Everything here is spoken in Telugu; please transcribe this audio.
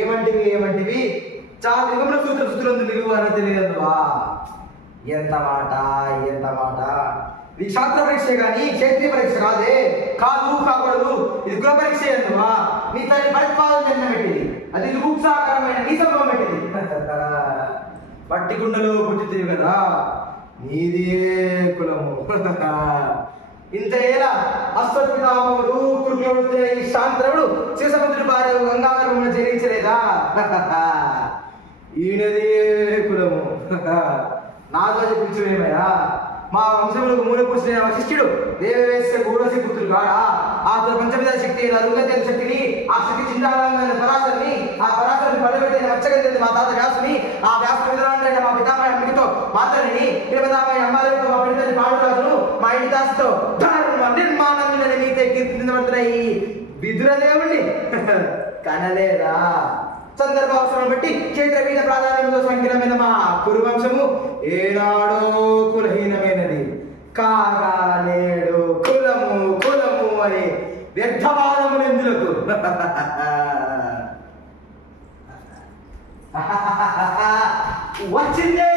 ఏమంటివి చాతిగంలో సూత్రం నిలువు అని తెలియదువా? ఎంత మాట ఇది శాస్త్ర పరీక్ష కానీ క్షేత్రీయ పరీక్ష కాదే. కాకూడదు, ఇది గృహ పరీక్ష ఎందువా? నీ తల్లి పరిపాలన జన్మ పెట్టింది, అది రూక్షాకరమైన నీ సంభవం పెట్టింది. పట్టి గుండెలో పుట్టింది కదా, నీది కులము. ఇంత ఏలా అశ్వత్థామవుడు కురుకుడు ఈ శాంతరుడు శివసముద్రుడి భార్య గంగాధరమును జరించలేదా? ఈయనది కులము. నాతో చెప్పించమేమయ్యా? మా వంశములకు మూల పురుషుడైన వశిష్ఠుడు దేవవేశ గూఢసి పుత్రుడు కాడా? ఆ పంచమిద శక్తి అరుగతి శక్తిని, ఆ శక్తి చింతాలంగా పరాశరిని, ఆ పరాశరిని పడబెట్టిన వచ్చగలిగింది మా తాత వ్యాసుని, ఆ వ్యాస విధానైన మా పితామహ అమ్మికతో మాతని పితామహ అమ్మాయితో మా పిడితల్లి పాడురాజును మా ఇంటి దాసుతో ధర్మ నిర్మాణం మీతే కీర్తించబడుతున్న ఈ విదురదేవుణ్ణి కనలేదా? సందర్భావసరం బట్టి క్షేత్ర మీద ప్రాధాన్యంతో సంకీర్ణమైన మా కురువంశము ఏనాడో కులహీనమైనది కాగా నేడు కులము అని వ్యర్థవాదములు ఎందులకు? వచ్చిందే.